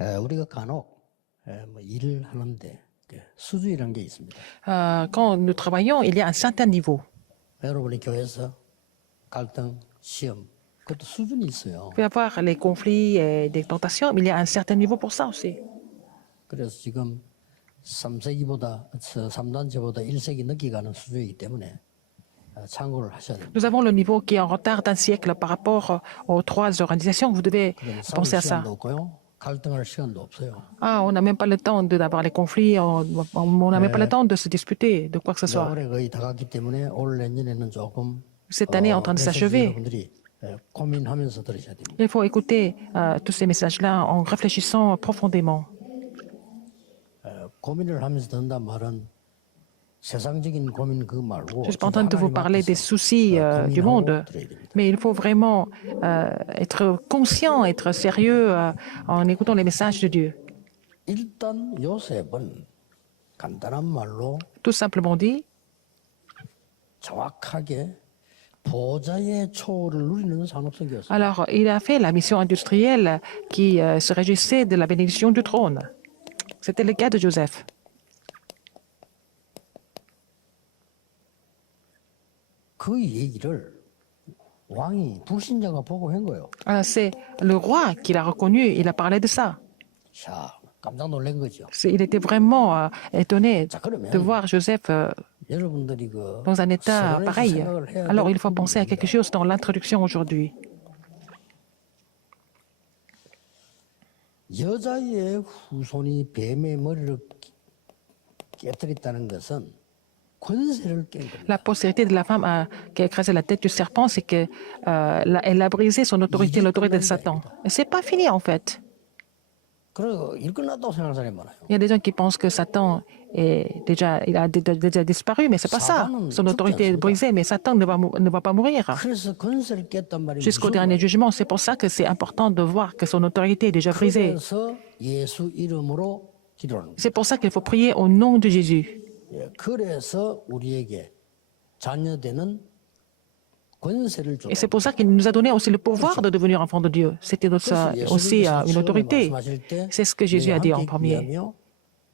우리가 간혹 뭐 일을 하는데 수준이라는 게 있습니다. Quand nous travaillons, il y a un certain niveau. 여러분이 교회에서 갈등, 시험, 그것도 수준이 있어요. Il peut y avoir les conflits et des tentations, mais il y a un certain niveau pour ça aussi. 그래서 지금 3세기보다 3단체보다 1세기 늦게 가는 수준이기 때문에 참고를 하셔야 됩니다. Nous avons le niveau qui est en retard d'un siècle par rapport aux trois organisations. Vous devez 그러면 싸울 penser à ça. 시간도 없고요. 갈등할 시간도 없어요. Ah, on n'a même pas le temps d'avoir les conflits, on n'a même pas le temps de se disputer de quoi que ce soit. 올해 거의 다 갔기 때문에 올 내년에는 조금 Cette année est en train de 메시지 s'achever. 여러분들이 고민하면서 들으셔야 됩니다. Il faut écouter tous ces messages-là en réfléchissant profondément. 고민을 하면서 듣는단 말은 세상적인 고민 그 말고 Je suis pas en train de vous parler des soucis du monde, mais il faut vraiment être conscient, être sérieux en écoutant les messages de Dieu. 일단 요셉은 간단한 말로 Tout simplement dit, 정확하게 보좌의 초월을 누리는 산업성이었어요. alors il a fait la mission industrielle qui se réjouissait de la bénédiction du trône. C'était le cas de Joseph. 그 얘기를 왕이 불신자가 보고 한 거예요. C'est le roi qui l'a reconnu, il a parlé de ça. 자, 깜짝 놀란 거죠. Il était vraiment étonné 자, 그러면 de voir Joseph 여러분들이 그 dans un état 서론에서 pareil. 생각을 해야 Alors 될 il faut penser à quelque chose dans l'introduction aujourd'hui. 여자의 후손이 뱀의 머리를 깨뜨렸다는 것은 권세를 깬 겁니다. La postérité de la femme qui a écrasé la tête du serpent, c'est qu'elle a brisé son autorité, l'autorité de Satan. Et c'est pas fini en fait. 그리고 일 끝났다고 생각하는 사람이 많아요. Il y a des gens qui pensent que Satan il a déjà disparu, mais c'est pas ça. Son autorité est brisée, mais Satan ne va pas mourir. 그래서 권세를 깼단 말이 Jusqu'au 무슨 dernier jugement, c'est pour ça que c'est important de voir que son autorité est déjà brisée. 그래서 예수 이름으로 기도하는 거예요. C'est pour ça qu'il faut prier au nom de Jésus. 예, 그래서 우리에게 자녀되는 권세를 줘. Et c'est pour ça qu'il nous a donné aussi le pouvoir de devenir enfant de Dieu. C'était aussi une autorité. C'est ce que Jésus a dit en premier.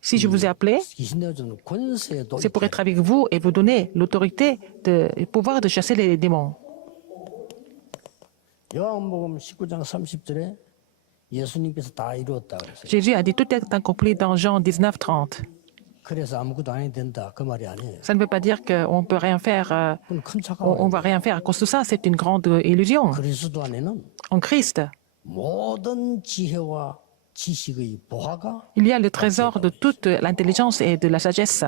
Si je vous ai appelé, c'est pour être avec vous et vous donner l'autorité, le pouvoir de chasser les démons. 요한복음 19장 30절에 예수님께서 다 이루었다 그랬어요. Jésus a dit tout est accompli dans Jean 19, 30. 그래서 아무것도 안 해도 된다 그 말이 아니에요. Ça ne veut pas dire qu'on peut rien faire, 그건 큰 on 착각이에요. va rien faire à cause de ça. C'est une grande illusion. 그리스도 안에는 En Christ, 모든 지혜와 지식의 보화가 il y a le trésor de toute l'intelligence et de la sagesse.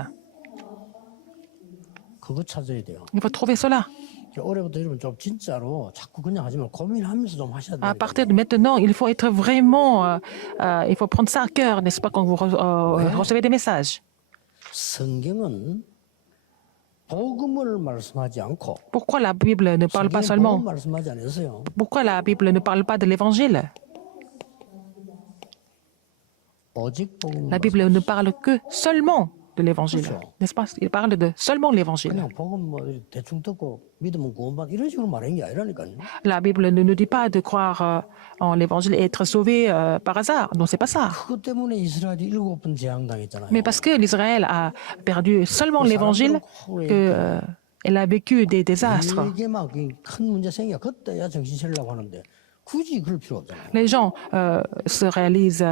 그거 찾아야 돼요. Il faut trouver cela. 올해부터 여러분 좀 진짜로 자꾸 그냥 하지 말고 고민하면서 좀 하셔야 À 돼요. partir de maintenant, il faut être vraiment, il faut prendre ça à cœur, n'est-ce pas, quand vous recevez des messages. 성경은 복음을 말씀하지 않고 Pourquoi la Bible ne parle pas 성경은 seulement, 복음 말씀하지 않으세요. pourquoi la Bible ne parle pas de l'évangile? 오직 복음. La Bible ne parle que seulement de l'évangile, 그렇죠. n'est-ce pas? Il parle de seulement l'évangile. 그냥 복음 뭐 대충 듣고 믿으면 구원받 이런 식으로 말하는 게 아니라니까요. La Bible ne nous dit pas de croire en l'évangile et être sauvé par hasard. Non, c'est pas ça. 그것 때문에 이스라엘이 7번 재앙당했잖아요. Mais parce que l'Israël a perdu seulement l'évangile, elle a vécu des désastres. 이게 막 큰 문제 생겨 그때야 정신 차리려고 하는데 굳이 그럴 필요 없잖아요. Les gens se réalisent,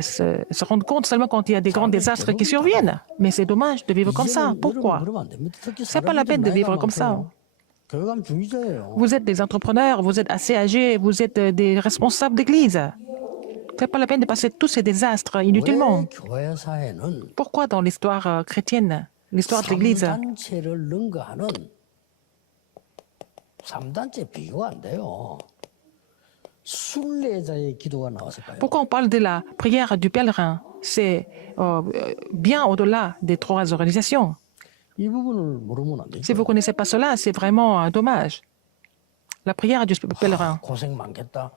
se rendent compte seulement quand il y a des grands désastres qui surviennent. Mais c'est dommage de vivre comme ça. Pourquoi? 그러면 안 됩니다. 특히 C'est pas la peine de vivre comme ça. 교회감주의자예요. Vous êtes des entrepreneurs, vous êtes assez âgés, vous êtes des responsables d'église. C'est pas la peine de passer tous ces désastres inutilement. 왜 교회사에는 Pourquoi dans l'histoire chrétienne, l'histoire de l'église, 3단체를 능가하는 3단체 비교가 안 돼요. 순례자의 기도가 나왔을까요? pourquoi on parle de la prière du pèlerin? C'est bien au-delà des trois organisations. 이 부분을 모르면 안 되죠. Si vous ne connaissez pas cela, c'est vraiment dommage. La prière du pèlerin. 고생 많겠다.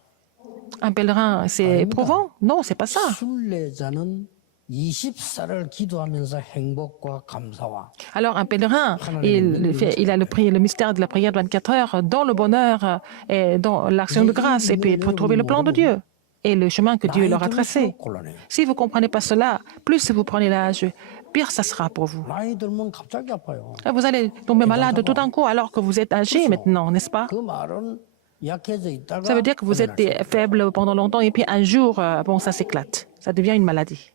Un pèlerin, c'est éprouvant? Non, c'est pas ça. 순례자는 24를 기도하면서 행복과 감사와 Alors, un pèlerin, il a le mystère de la prière de 24 heures dans le bonheur et dans l'action de grâce, et puis pour trouver le plan de Dieu. et le chemin que Dieu leur a tracé. Si vous ne comprenez pas cela, plus vous prenez l'âge, pire ça sera pour vous. Vous allez tomber malade tout d'un coup alors que vous êtes âgé maintenant, n'est-ce pas? Ça veut dire que vous êtes faible pendant longtemps et puis un jour, bon, ça s'éclate. Ça devient une maladie.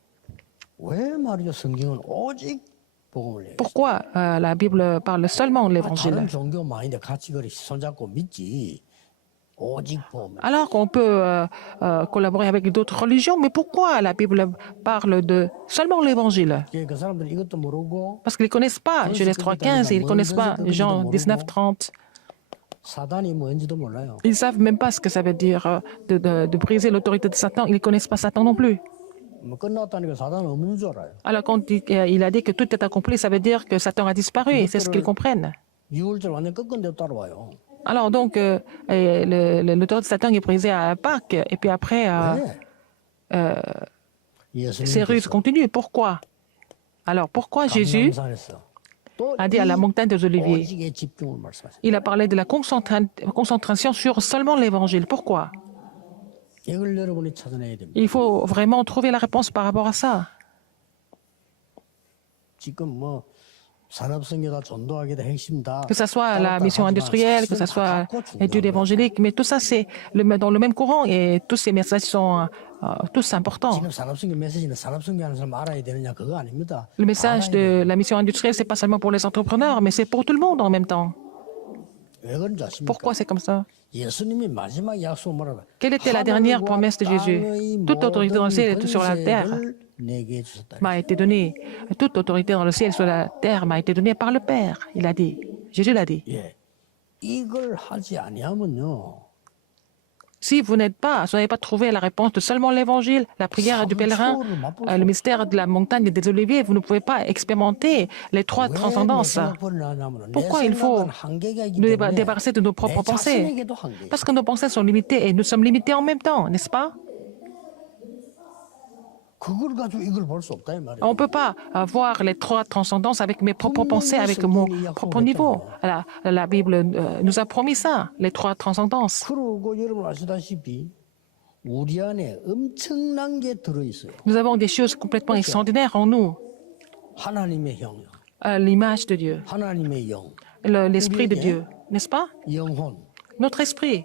Pourquoi la Bible parle seulement de l'Évangile? Alors qu'on peut collaborer avec d'autres religions, mais pourquoi la Bible parle de seulement l'Évangile? Parce qu'ils ne connaissent pas Genèse 3,15 et ils ne connaissent pas Jean 19,30. Ils ne savent même pas ce que ça veut dire de briser l'autorité de Satan. Ils ne connaissent pas Satan non plus. Alors quand il a dit que tout est accompli, ça veut dire que Satan a disparu et c'est ce qu'ils comprennent. Alors donc, l'autorité de Satan est brisée à Pâques et puis après, ces ruses continuent. Pourquoi? Alors pourquoi Jésus a dit à la montagne des Oliviers, il a parlé de la concentration sur seulement l'Évangile. Pourquoi? Il faut vraiment trouver la réponse par rapport à ça. Que ce soit la mission industrielle, que ce soit l'étude évangélique, mais tout ça c'est dans le même courant et tous ces messages sont tous importants. Le message de la mission industrielle, ce n'est pas seulement pour les entrepreneurs, mais c'est pour tout le monde en même temps. Pourquoi c'est comme ça? Quelle était la dernière promesse de Jésus? Toute autorité dans le ciel et sur la terre m'a été donnée. Toute autorité dans le ciel et sur la terre m'a été donnée par le Père. Il a dit. Jésus l'a dit. Si vous n'avez pas trouvé la réponse de seulement l'Évangile, la prière du pèlerin, le mystère de la montagne des Oliviers, vous ne pouvez pas expérimenter les trois transcendances. Pourquoi il faut nous débarrasser de nos propres pensées? Parce que nos pensées sont limitées et nous sommes limités en même temps, n'est-ce pas? On ne peut pas voir les trois transcendances avec mes propres pensées, avec mon propre niveau. La Bible nous a promis ça, les trois transcendances. Nous avons des choses complètement extraordinaires en nous. L'image de Dieu, l'esprit de Dieu, n'est-ce pas? Notre esprit.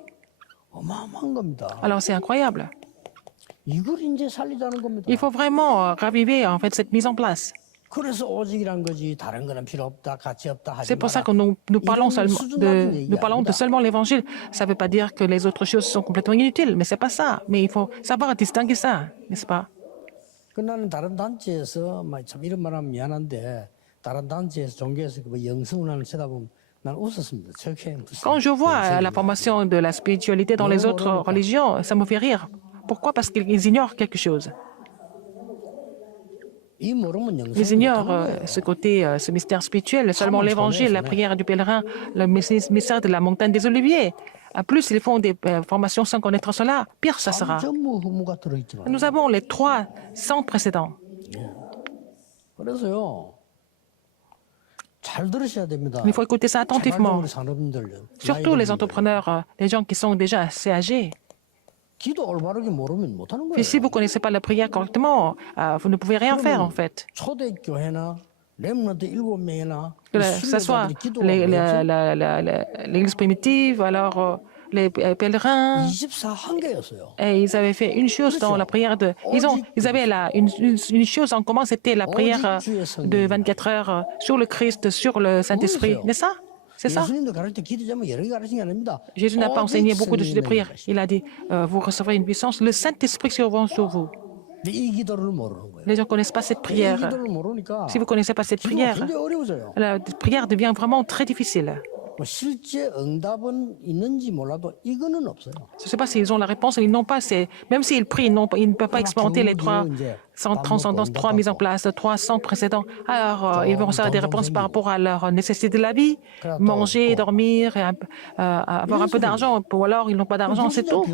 Alors c'est incroyable. Il faut vraiment raviver en fait cette mise en place. C'est pour ça que nous parlons de seulement l'Évangile. Ça ne veut pas dire que les autres choses sont complètement inutiles, mais ce n'est pas ça. Mais il faut savoir distinguer ça, n'est-ce pas? Quand je vois la formation de la spiritualité dans les autres religions, ça me fait rire. Pourquoi? Parce qu'ils ignorent quelque chose. Ils ignorent ce côté, ce mystère spirituel, seulement l'Évangile, la prière du pèlerin, le mystère de la montagne des Oliviers. En plus, ils font des formations sans connaître cela. Pire, ça sera. Nous avons les trois sans précédent. Il faut écouter ça attentivement. Surtout les entrepreneurs, les gens qui sont déjà assez âgés. Et si vous ne connaissez pas la prière correctement, vous ne pouvez rien faire en fait. Que ce soit l'Église primitive, alors les pèlerins, et ils avaient fait une chose dans la prière ils avaient une chose en commun, c'était la prière de 24 heures sur le Christ, sur le Saint-Esprit, n'est-ce pas? C'est ça. Jésus n'a pas enseigné beaucoup de choses de prière. Il a dit, vous recevrez une puissance, le Saint-Esprit survient sur vous. Les gens ne connaissent pas cette prière. Si vous ne connaissez pas cette prière, la prière devient vraiment très difficile. Je ne sais pas s'ils ont la réponse, ils n'ont pas. Même s'ils prient, ils ne peuvent pas expérimenter les trois transcendances, trois mises en place, 300 précédents. Alors, ils vont recevoir des réponses par rapport à leur nécessité de la vie, manger, dormir, et avoir un peu d'argent, ou alors ils n'ont pas d'argent, c'est tout.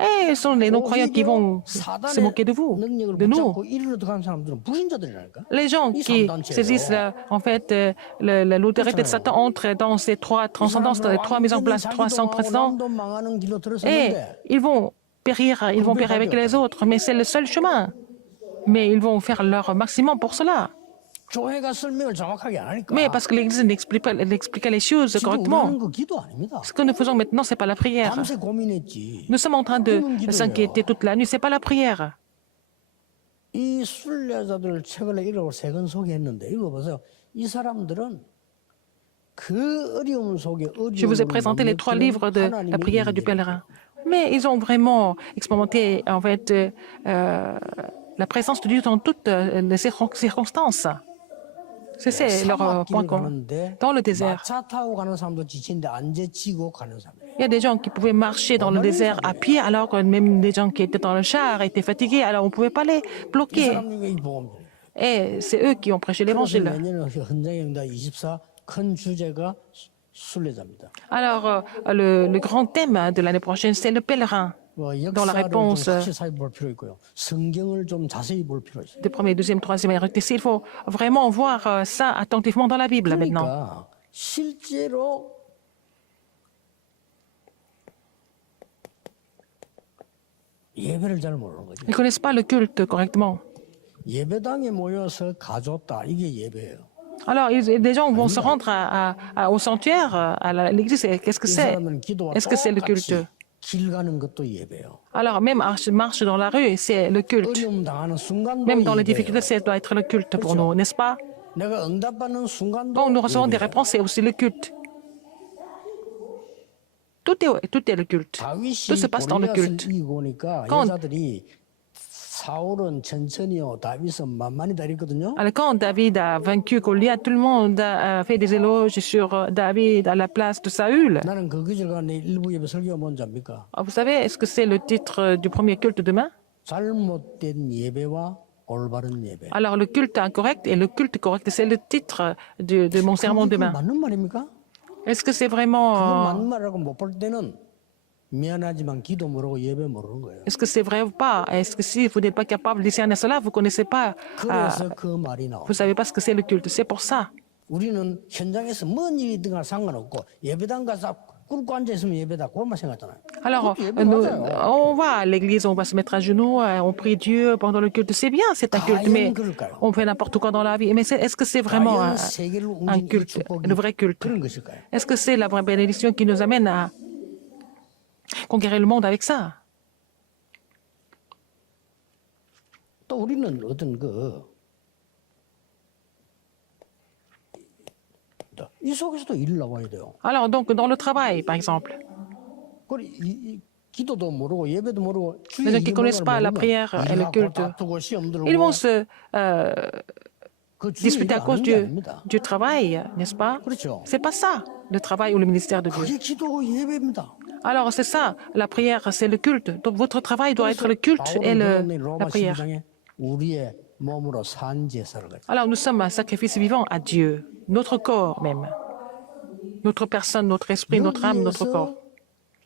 Et ce sont les non-croyants qui vont se moquer de vous, de nous. Les gens qui saisissent en fait l'autorité de Satan entrent dans ces trois transcendances, dans les trois mises en place, 300 précédents, et ils vont périr, ils vont périr avec les autres, mais c'est le seul chemin. Mais ils vont faire leur maximum pour cela. 교회가 설명을 정확하게 안 하니까. Mais parce que l'Église n'explique pas les choses 지금 우리 correctement. 하는 거 기도 아닙니다. Ce que nous faisons maintenant, ce n'est pas la prière. 밤새 고민했지. Nous sommes en train de s'inquiéter toute la nuit, ce n'est pas la prière. 이 순례자들 책을 읽고 세 권 소개했는데 읽어보세요. 이 사람들은 그 어려움 속에 Je vous ai présenté les 3 livres de la prière du pèlerin. Mais ils ont vraiment expérimenté en fait la présence de Dieu dans toutes les circonstances. C'est leur point commun. Dans le désert, 차 타고 가는 사람도 지치는데 안 지치고 가는 사람. il y a des gens qui pouvaient marcher dans le désert à pied, alors que même des gens qui étaient dans le char étaient fatigués, alors on ne pouvait pas les 이 bloquer. 사람들이 이 복음이에요. Et c'est eux qui ont prêché 그래서 l'évangile. 내년에 헌장행다 24 큰 주제가 순례자입니다. Alors, le grand thème de l'année prochaine, c'est le pèlerin. Dans la 역사를 réponse 좀 확실히 살펴볼 필요 있고요. 성경을 좀 자세히 볼 필요 있어요. de première, deuxième, troisième et rectifié. Il faut vraiment voir ça attentivement dans la Bible maintenant. 그러니까 실제로 예배를 잘 모르는 거죠. Ils ne connaissent pas le culte correctement. 예배당에 모여서 가졌다. 이게 예배예요. Alors, des gens vont se rendre au sanctuaire, à l'église. Qu'est-ce que 이 c'est? 사람은 기도와 Est-ce que c'est le 똑같이 culte? 길 가는 것도 예배예요. Alors, même marche dans la rue, c'est le culte. 어려움 당하는 순간도 Même dans les 예배예요. difficultés, ça doit être le culte pour nous, n'est-ce pas? 내가 응답받는 순간도 Quand nous recevons des 예배예요. réponses, c'est aussi le culte. Tout est le culte. Tout se passe dans le 다윗이 culte. 골리앗을 이기고 오니까 Quand- 여자들이 사울은 천천히요, 다윗은 만만히다 이랬거든요. Alors, quand David a vaincu Goliath, tout le monde a fait des éloges sur David à la place de Saül. 나는 그 기절과 내 일부 예배 설교가 뭔지 압니까? Vous savez, est-ce que c'est le titre du premier culte demain? 잘못된 예배와 올바른 예배. Alors, le culte incorrect et le culte correct, c'est le titre de mon sermon 그게 demain. 맞는 말입니까? Est-ce que c'est 그거 vraiment... 맞는 말이라고 못 볼 때는 미안하지만 기도 모르고 예배 모르는 거예요. Est-ce que c'est vrai ou pas? Est-ce que si vous n'êtes pas capable de discerner cela, vous ne connaissez pas, 그래서 그 말이 나와. vous ne savez pas ce que c'est le culte. C'est pour ça. 우리는 현장에서 뭔 일이든 상관없고 예배당 가서 꿇고 앉아 있으면 예배다. 그것만 생각하잖아요. Alors, 그것도 예배 nous, 맞아요. on va à l'église, on va se mettre à genoux, on prie Dieu pendant le culte. C'est bien, c'est un culte, mais 그럴까요? on fait n'importe quoi dans la vie. Mais est-ce que c'est vraiment 과연 세계를 un 움직이는 이 culte, 축복이 le vrai culte? 그런 것일까요? Est-ce que c'est la vraie bénédiction qui nous amène à conquérir le monde avec ça? 또 우리는 어떤 이 속에서도 일 나와야 돼요. Alors, donc, dans le travail, par exemple, 그래 기도도 모르고 예배도 모르고 les gens qui ne connaissent pas la prière et le culte, ils vont se disputer à cause du travail, n'est-ce pas? 그렇죠. C'est pas ça, le travail ou le ministère de Dieu. 그게 기도고 예배입니다. Alors, c'est ça, la prière, c'est le culte. Donc, votre travail doit être le culte et la 로마 prière. 12장에 우리의 몸으로 산 제사를 가지고 Alors, nous sommes un sacrifice vivant à Dieu, notre corps même, notre personne, notre esprit, notre âme, notre corps.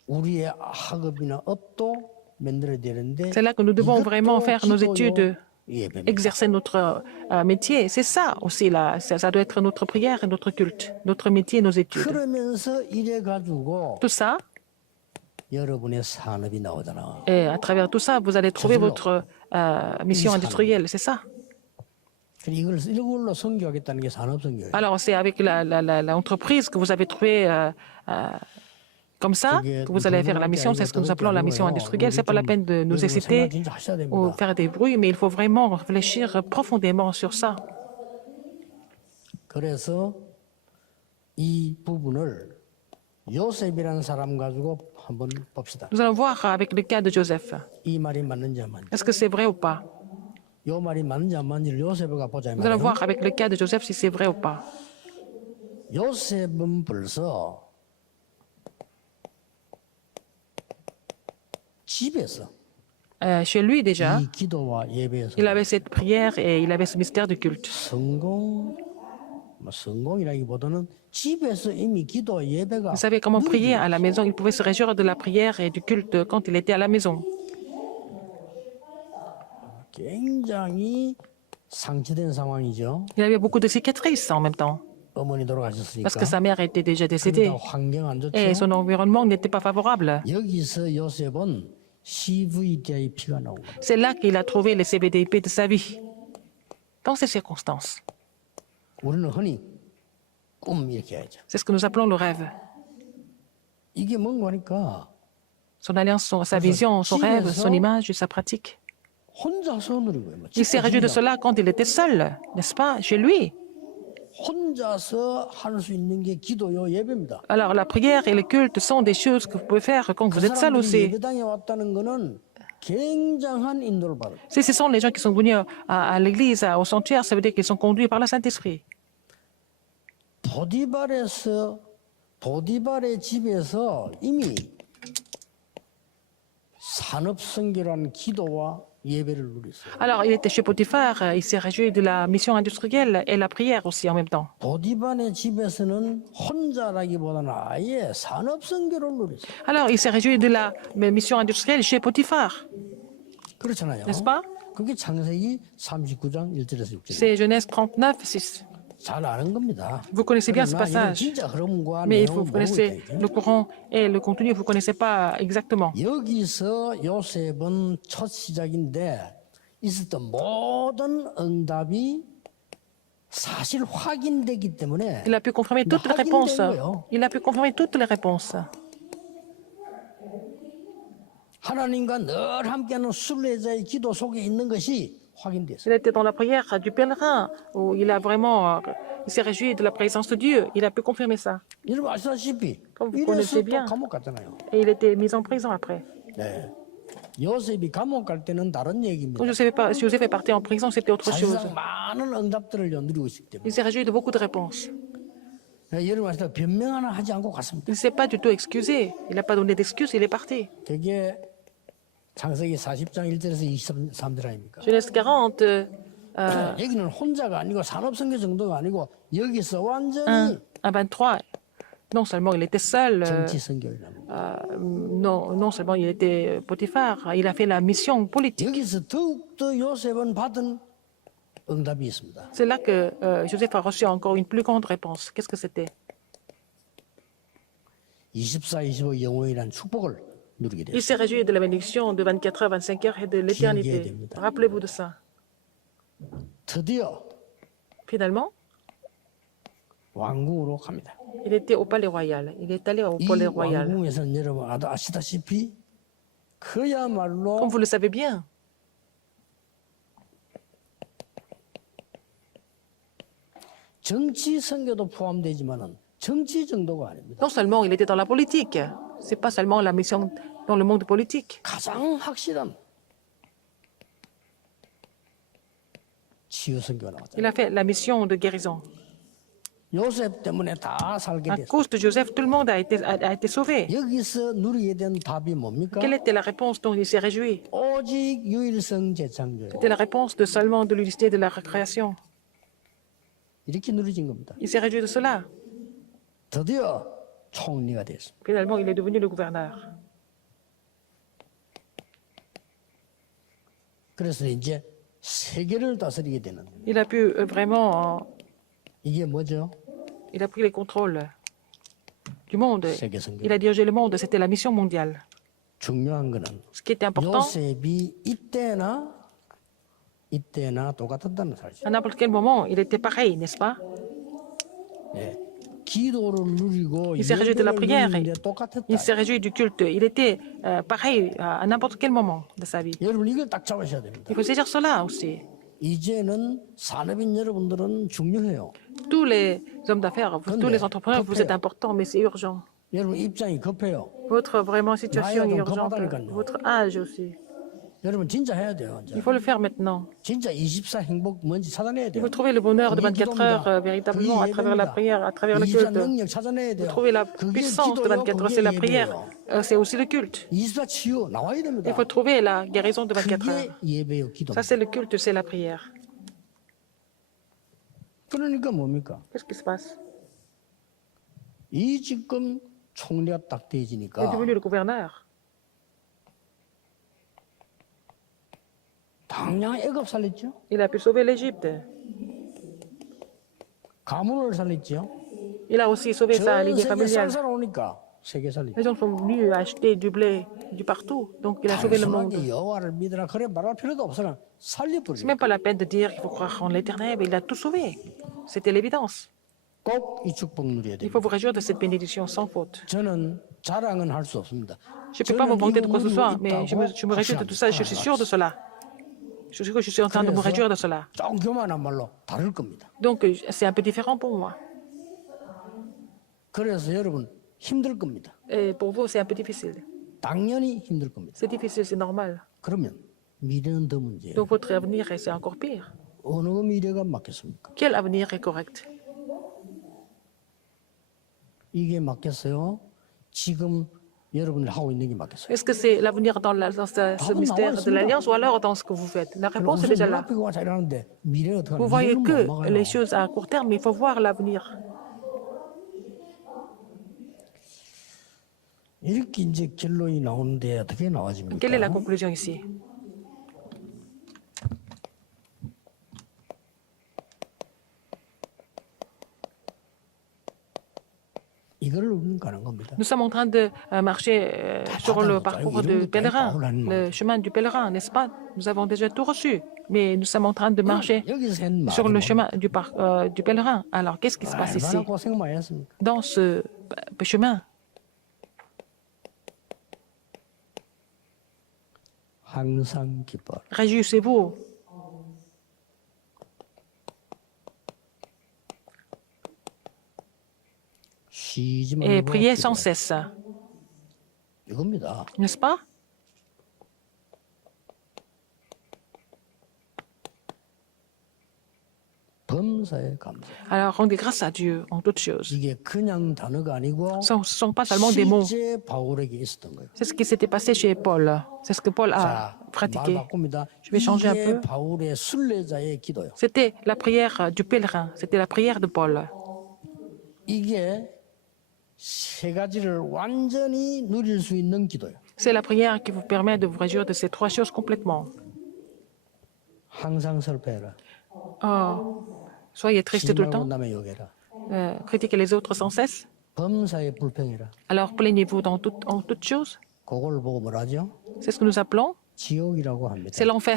우리의 학업이나 업도 만들어야 되는데 C'est là que nous devons vraiment faire nos études, 예배입니다. exercer notre métier. C'est ça aussi, là. Ça doit être notre prière et notre culte, notre métier et nos études. 그러면서 이래 가지고 Tout ça, 여러분의 산업이 나오잖아. et à travers tout ça, vous allez trouver votre mission industrielle, c'est ça. 그래서 이걸로 선교하겠다는 게 산업선교예요. Alors, c'est avec l'entreprise que vous avez trouvé comme ça que vous allez faire la mission. C'est ce que nous appelons la mission industrielle. Ce n'est pas la peine de nous exciter 진짜 하셔야 ou 됩니다. faire des bruits, mais il faut vraiment réfléchir profondément sur ça. 그래서 이 부분을 요셉이라는 사람 가지고 한번 봅시다. Nous allons voir avec le cas de Joseph. 이 말이 맞는지 안 맞는지. Est-ce que c'est vrai ou pas? 요 말이 맞는지 안 맞는지를 요셉을 보자 이 Nous allons 말이에요. voir avec le cas de Joseph si c'est vrai ou pas. 요셉은 벌써 집에서 Chez lui déjà, 이 기도와 예배에서 il avait cette prière et il avait ce mystère de culte. 성공이라기보다는 집에서 이미 기도와 예배가 Vous savez comment prier à la maison. Il pouvait se réjouir de la prière et du culte quand il était à la maison. 굉장히 상처된 상황이죠. Il avait beaucoup de cicatrices en même temps, 어머니 돌아가셨으니까. parce que sa mère était déjà décédée 그러니까 환경 안 좋죠. et son environnement n'était pas favorable. 여기서 요셉은 CVDIP가 나온 겁니다. C'est là qu'il a trouvé les CVDIP de sa vie. Dans ces circonstances. 우리는 흔히 꿈 이렇게 해야죠. C'est ce que nous appelons le rêve. 이게 뭔가 하니까 Son alliance, sa vision, son rêve, son image et sa pratique. 혼자서 누린 거예요. Il s'est réjoui de cela quand il était seul, n'est-ce pas, chez lui. 혼자서 할 수 있는 게 기도요 예배입니다. Alors la prière et le culte sont des choses que vous pouvez faire quand vous êtes seul aussi. 예배당에 왔다는 거는 굉장한 인도를 받아요. Si ce sont les gens qui sont venus à l'église, au sanctuaire, ça veut dire qu'ils sont conduits par le Saint-Esprit. 보디발의 집에서 이미 산업선교라는 기도와 예배를 누렸어요. Alors, il était chez Potiphar, il s'est réjoui de la mission industrielle et la prière aussi en même temps. 보디발의 집에서는 혼자라기보다는 아예 산업선교를 누렸어요. Alors, il s'est réjoui de la mission industrielle chez Potiphar, 그렇잖아요. n'est-ce pas? 그게 창세기 39장 1절에서 6절. C'est Genèse 39, 6. 잘 아는 겁니다. Vous connaissez bien ce 그러나 이건 passage. 진짜 흐름과 Mais 내용을 vous 모르고 connaissez 있다. le courant et le contenu, vous ne connaissez pas exactement. 여기서 요셉은 첫 시작인데 있었던 모든 응답이 사실 확인되기 때문에 Il a pu confirmer toutes les réponses. Il a pu confirmer toutes les réponses. 하나님과 늘 함께하는 순례자의 기도 속에 있는 것이 확인됐어요. Il était dans la prière du pèlerin, où il a vraiment, il s'est réjoui de la présence de Dieu. Il a pu confirmer ça. 여러분 아시다시피 Comme vous 이래서 connaissez 또 bien. 감옥 갔잖아요. Et il était mis en prison après. 네. 요셉이 감옥 갈 때는 다른 얘기입니다. Quand si Joseph est parti en prison, c'était autre chose. 사실상 많은 응답들을 누리고 있기 때문에. Il s'est réjoui de beaucoup de réponses. 여러분 아시다 변명 하나 하지 않고 갔습니다. Il ne s'est pas du tout excusé. Il n'a pas donné d'excuses, il est parti. 그게 창세기 40장 1절에서 23절 아닙니까? Genèse 40, 여기는 혼자가 아니고 산업선교 정도가 아니고 여기서 1 완전히 à 23. Non seulement il était seul, 정치선교이랍니다. non seulement il était Potiphar, il a fait la mission politique. 여기서 더욱더 요셉은 받은 응답이 있습니다. C'est là que Joseph a reçu encore une plus grande réponse. Qu'est-ce que c'était? 24, 25 영원이라는 축복을 누리게 Il 됐어요. s'est réjoui de la bénédiction de 24 heures, 25 heures et de l'éternité. Rappelez-vous de ça. 드디어 Finalement, 왕궁으로 갑니다. il était au palais royal. Il est allé au 이 palais royal. 왕궁에서는 여러분 아시다시피 그야말로 Comme vous le savez bien, 정치 선교도 포함되지만은 정치 정도가 아닙니다. non seulement il était dans la politique, c'est pas seulement la mission dans le monde politique. 가장 확실한 치유 선교가 나왔죠. Il a fait la mission de guérison. 요셉 때문에 다 살게 À 됐어요. cause de Joseph, tout le monde a été sauvé. 여기서 누리게 된 답이 뭡니까? Quelle était la réponse dont il s'est réjoui? 오직 유일성 재창조예요. C'était la réponse de seulement de l'unité de la récréation. 이렇게 누려진 겁니다. Il s'est réjoui de cela. 드디어 총리가 됐습니다. Finalement, il est devenu le gouverneur. 그래서 이제 세계를 다스리게 되는 거예요. Il a pu vraiment, 이게 뭐죠? il a pris les contrôles du monde. 세계 선교. Il a dirigé le monde. C'était la mission mondiale. 중요한 거는 Ce qui était important, 요셉이 이때나 똑같았다는 사실. à n'importe quel moment, il était pareil, n'est-ce pas? 네. 기도를 누리고 Il s'est réjoui de la 예배를 prière. 누리는데 똑같았다. Il s'est réjoui du culte. Il était pareil à n'importe quel moment de sa vie. 여러분 이걸 딱 잡으셔야 됩니다. Il faut saisir cela aussi. 이제는 산업인 여러분들은 중요해요. Tous les hommes d'affaires, tous les entrepreneurs, vous êtes importants, mais c'est urgent. 여러분 입장이 급해요. Votre vraiment situation est 나이가 좀 urgente. 급하다니까요. Votre âge aussi. 여러분 진짜 해야 돼요. 이제. Il faut le faire maintenant. 진짜 24 행복 뭔지 찾아내야 Il 돼요. faut trouver le bonheur de 그게 24 heures 기도입니다. véritablement 그게 à travers la 예배입니다. prière, à travers le 24 culte. 능력 찾아내야 돼요. Trouver la 그게 puissance de 기도요, 24 heures, 그게 c'est la prière. 예배예요. C'est aussi le culte. 24 치유 나와야 됩니다. Il faut trouver la guérison de 24 그게 heures. 예배요, 기도. Ça, c'est le culte, c'est la prière. 그러니까 뭡니까? Qu'est-ce qui se passe? 이 지금 총리가 딱 Il est 돼지니까 devenu le gouverneur. 당장 애굽 살렸죠. Il a pu sauver l'Égypte. 가문을 살렸죠. Il a aussi sauvé sa 전 lignée 세계 familiale. 쌀 오니까 세계 살렸죠. Les gens sont venus acheter du blé du partout. Donc il a sauvé le monde. 단순하게 여호와를 믿으라 그래 말할 필요도 없으나 C'est 살려버리고 même pas la peine de dire qu'il faut croire en l'éternel, mais il a tout sauvé. C'était l'évidence. 꼭 이 축복 누려야 Il faut 됩니다. vous réjouir de cette bénédiction sans faute. 저는 자랑은 할 수 없습니다. Je ne peux pas me 저는 vanter de 이거 quoi que ce soit, 누리고 mais je me 있다고 réjouis de tout ça, je suis sûr de cela. Je suis en train de me réjouir de cela. 조금 교만한 말로 다를 겁니다. Donc c'est un peu différent pour moi. 그래서 여러분 힘들 겁니다. Et pour vous, c'est un peu difficile. 당연히 힘들 겁니다. C'est difficile, c'est normal. 그러면 미래는 더 문제예요. Donc votre avenir, c'est encore pire. 어느 미래가 맞겠습니까? Quel avenir est correct? 이게 맞겠어요? 지금 여러분이 하고 있는 게 맞겠어요? Est-ce que c'est l'avenir dans ce mystère de l'Alliance ou alors dans ce que vous faites? La réponse est déjà là. 눈앞에 와서 이러는데 미래가 어떻게 Vous voyez que 미래는 les 못 막아요. choses à court terme, mais il faut voir l'avenir. 이렇게 이제 결론이 나오는데 어떻게 나와집니까? Quelle est la conclusion ici? 이걸 우리는 가는 겁니다. Nous sommes en train de marcher sur le parcours du pèlerin, le chemin du pèlerin, n'est-ce pas? Nous avons déjà tout reçu, mais nous sommes en train de marcher 여기서 한 sur 말이 le chemin du pèlerin. Alors, qu'est-ce qui se passe ici? 얼마나 고생 많이 했습니까? Dans ce chemin, 항상 기뻐. réjouissez-vous. 쉬지 Et 말고 priez sans 기도해. cesse, 이겁니다. n'est-ce pas? 범사에 감사. Alors, rendez grâce à Dieu en toutes choses. 이게 그냥 단어가 아니고 Ce ne sont pas seulement des mots. 실제 바울에게 있었던 거예요. C'est ce qui s'était passé chez Paul. C'est ce que Paul a 자, 말 pratiqué. 바꿉니다. Je vais changer un 이게 peu. 바울의 순례자의 기도요. C'était la prière du pèlerin. C'était la prière de Paul. 이게 세 가지를 완전히 누릴 수 있는 기도예요. C'est la prière qui vous permet de vous réjouir de ces trois choses complètement. 항상 슬퍼해라. Soyez triste tout le 말고 temps. 남의 욕해라. Critiquez les autres sans cesse. 범사에 불평해라. Alors plaignez-vous en toutes choses. 그걸 보고 뭐라죠? C'est ce que nous appelons. 지옥이라고 합니다. C'est l'enfer.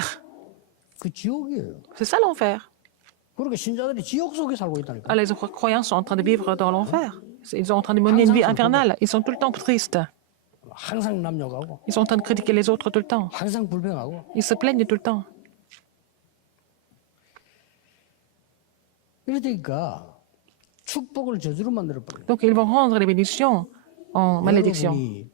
그 지옥이에요. C'est ça l'enfer. 그러니까 신자들이 지옥 속에 살고 있다니까. Ah, les croyants sont en train de vivre dans l'enfer. Ils sont en train de mener une vie infernale. Ils sont tout le temps tristes. 항상 남욕하고 Ils sont en train de critiquer les autres tout le temps. 항상 불평하고 Ils se plaignent tout le temps. 이러니까 축복을 저주로 만들어 버려요. Donc ils vont rendre les bénédictions en malédiction. 여러분이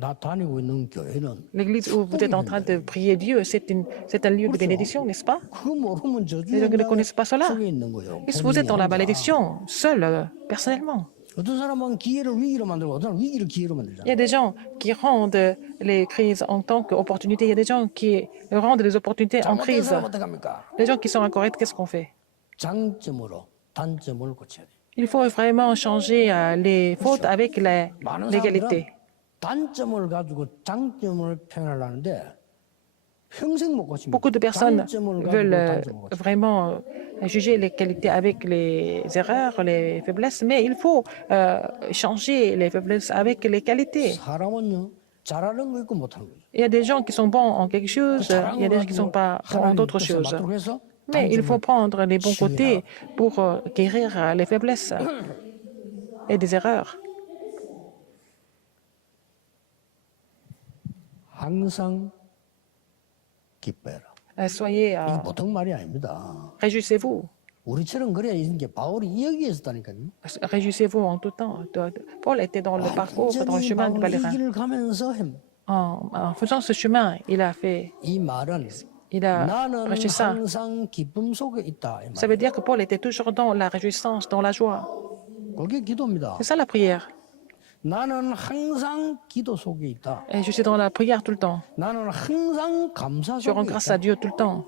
나 다니고 있는 교회는 L'église où vous êtes en train de prier Dieu, c'est un lieu de bénédiction, n'est-ce pas? 그거 모르면 저주의 Les gens qui ne connaissent pas cela. 속에 있는 거예요. Et si vous êtes dans la 혼자. malédiction, seul, personnellement. 어떤 사람은 기회를 위기로 만들고 어떤 사람은 위기를 기회로 Il y 만들잖아요. a des gens qui rendent les crises en tant qu'opportunité. Il y a des gens qui rendent les opportunités en 잘못된 crise. 사람 어떻게 합니까? Les gens qui sont incorrects, qu'est-ce qu'on fait? 장점으로 단점을 고쳐야 돼요. Il faut vraiment changer les fautes avec 많은 l'égalité. 사람들은 단점을 가지고 장점을 표현하려는데 평생 못 고칩니다. Beaucoup de personnes 장점을 가지고 veulent 단점을 고쳐. vraiment juger les qualités avec les erreurs, les faiblesses, mais il faut changer les faiblesses avec les qualités. 사람은요 잘하는 거 있고 못하는 거죠. Il y a des gens qui sont bons en quelque chose, il y a des gens qui ne sont pas bons en d'autres choses. 해서 Mais il faut prendre les bons côtés pour guérir les faiblesses et des erreurs. 항상 기뻐해라. Soyez, 이게 보통 말이 아닙니다. réjouissez-vous. 우리처럼 그래야 이런 게 바울이 여기에 있었다니까요. Réjouissez-vous en tout temps. Paul était dans le parcours, dans le 완전히 chemin du 바울이 이 pèlerin. 길을 가면서 En faisant ce chemin, il a 이 말은 나는 prêché ça. 항상 기쁨 속에 있다. 이 Ça 말. veut dire que Paul était toujours dans la réjouissance, dans la joie. 그게 기도입니다. C'est ça la prière. 나는 항상 기도 속에 있다. Et je suis dans la prière tout le temps. 나는 항상 감사 Je rends 속에 grâce 있다. à Dieu tout le temps.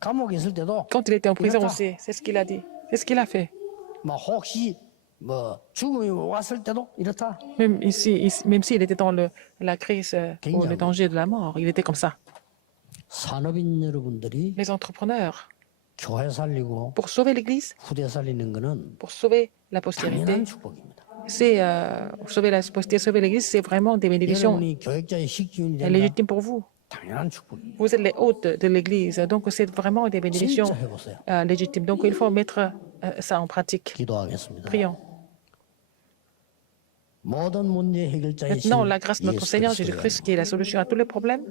감옥에 있을 때도 Quand il était en prison 그렇다. aussi, c'est ce qu'il a dit. C'est ce qu'il a fait. 뭐 혹시 뭐 죽음이 왔을 때도 이렇다. Même même s'il était dans la crise ou le danger de la mort, il était comme ça. 산업인 여러분들이 Les entrepreneurs, 교회 살리고 pour sauver l'Église, 후대 살리는 거는 pour sauver la postérité, 당연한 축복입니다. C'est sauver la société, sauver l'Église, c'est vraiment des bénédictions 여러분이 교역자의 식기운이 된다. légitimes pour vous. 당연한 축복입니다. Vous êtes les hôtes de l'Église, donc c'est vraiment des bénédictions 진짜 해보세요. légitimes. Donc il faut mettre ça en pratique. 기도하겠습니다. Prions. 모든 문제 해결자이신 Maintenant, la grâce de notre 예수 Seigneur 그리스도의 Jésus-Christ, qui est la solution à tous les problèmes,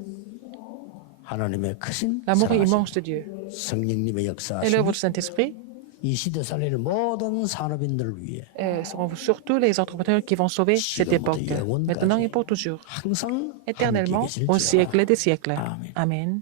하나님의 크신 l'amour 사랑하심, immense de Dieu 성령님의 et 역사하심, l'œuvre du Saint-Esprit 이 시대 살릴 모든 산업인들을 위해 seront surtout les entrepreneurs qui vont sauver cette époque, maintenant et pour toujours, 항상 함께 éternellement, 계실지어다. au siècle des siècles. 아멘. Amen.